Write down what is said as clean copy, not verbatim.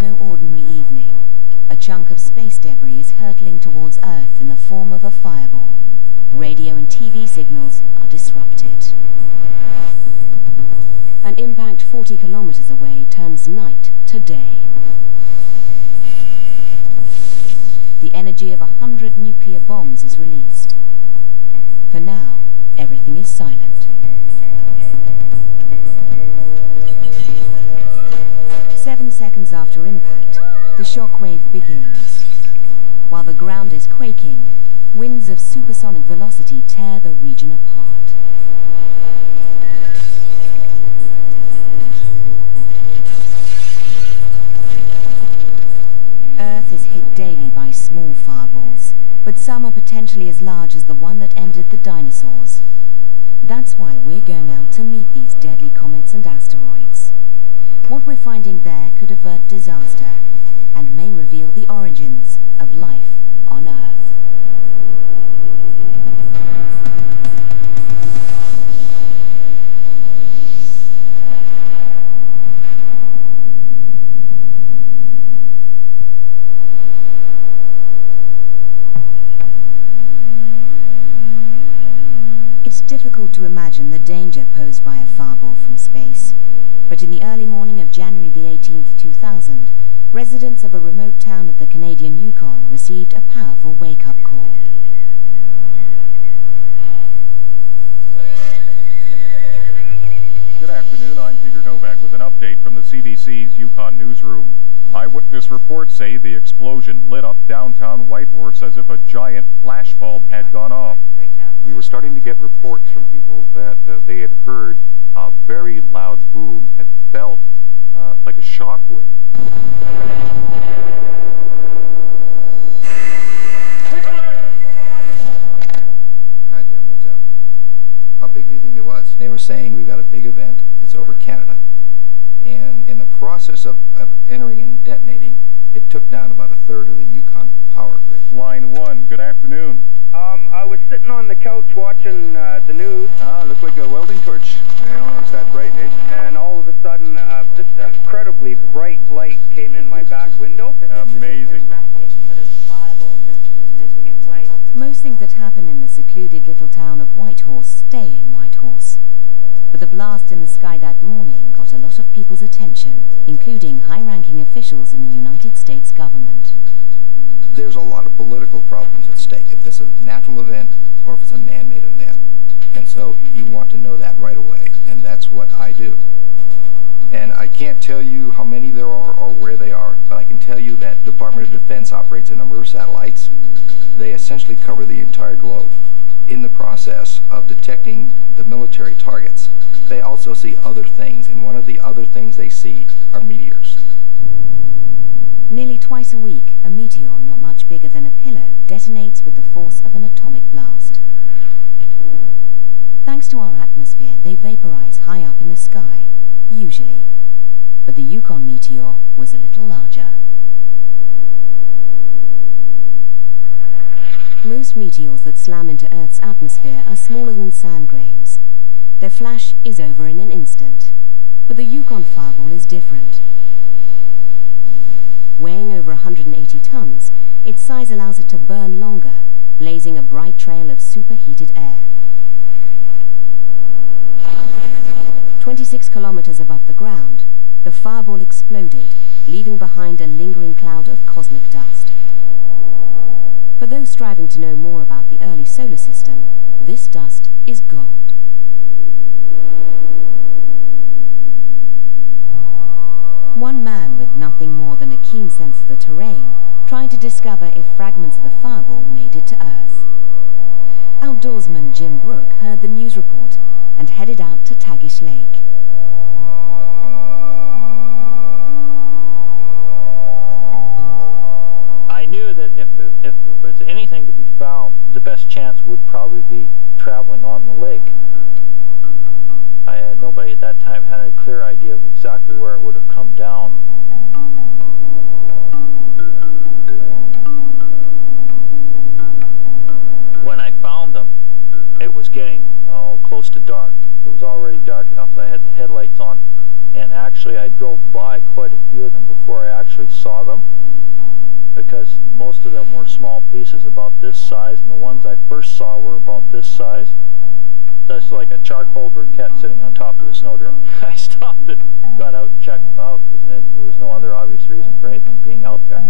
No ordinary evening. A chunk of space debris is hurtling towards Earth in the form of a fireball. Radio and TV signals are disrupted. An impact 40 kilometers away turns night to day. The energy of 100 nuclear bombs is released. For now, everything is silent. 7 seconds after impact, the shockwave begins. While the ground is quaking, winds of supersonic velocity tear the region apart. Earth is hit daily by small fireballs, but some are potentially as large as the one that ended the dinosaurs. That's why we're going out to meet these deadly comets and asteroids. What we're finding there could avert disaster and may reveal the origins of life on Earth. It's difficult to imagine the danger posed by a fireball from space. But in the early morning of January the 18th, 2000, residents of a remote town of the Canadian Yukon received a powerful wake-up call. Good afternoon, I'm Peter Novak with an update from the CBC's Yukon newsroom. Eyewitness reports say the explosion lit up downtown Whitehorse as if a giant flashbulb had gone off. We were starting to get reports from people that they had heard a very loud boom, had felt like a shock wave. Hi Jim, what's up? How big do you think it was? They were saying we've got a big event, it's over Canada, and in the process of entering and detonating, it took down about a third of the Yukon power grid. Line 1, good afternoon. I was sitting on the couch watching the news. Ah, looked like a welding torch. You know, it was that bright, eh? And all of a sudden, just an incredibly bright light came in my back window. Amazing. Most things that happen in the secluded little town of Whitehorse stay in Whitehorse. But the blast in the sky that morning got a lot of people's attention, including high-ranking officials in the United States government. There's a lot of political problems at stake if this is a natural event or if it's a man-made event. And so you want to know that right away, and that's what I do. And I can't tell you how many there are or where they are, but I can tell you that the Department of Defense operates a number of satellites. They essentially cover the entire globe. In the process of detecting the military targets, they also see other things, and one of the other things they see are meteors. Nearly twice a week, a meteor not much bigger than a pillow detonates with the force of an atomic blast. Thanks to our atmosphere, they vaporize high up in the sky, usually. But the Yukon meteor was a little larger. Most meteors that slam into Earth's atmosphere are smaller than sand grains. Their flash is over in an instant. But the Yukon fireball is different. Weighing over 180 tons, its size allows it to burn longer, blazing a bright trail of superheated air. 26 kilometers above the ground, the fireball exploded, leaving behind a lingering cloud of cosmic dust. For those striving to know more about the early solar system, this dust is gold. One man with nothing more than a keen sense of the terrain tried to discover if fragments of the fireball made it to Earth. Outdoorsman Jim Brooke heard the news report and headed out to Tagish Lake. I knew that if there was anything to be found, the best chance would probably be traveling on the lake. Nobody at that time had a clear idea of exactly where it would have come down. When I found them, it was getting close to dark. It was already dark enough that I had the headlights on, and actually I drove by quite a few of them before I actually actually saw them, because most of them were small pieces about this size, and the ones I first saw were about this size. That's like a charcoal briquette sitting on top of a snowdrift. I stopped and got out and checked them out because there was no other obvious reason for anything being out there.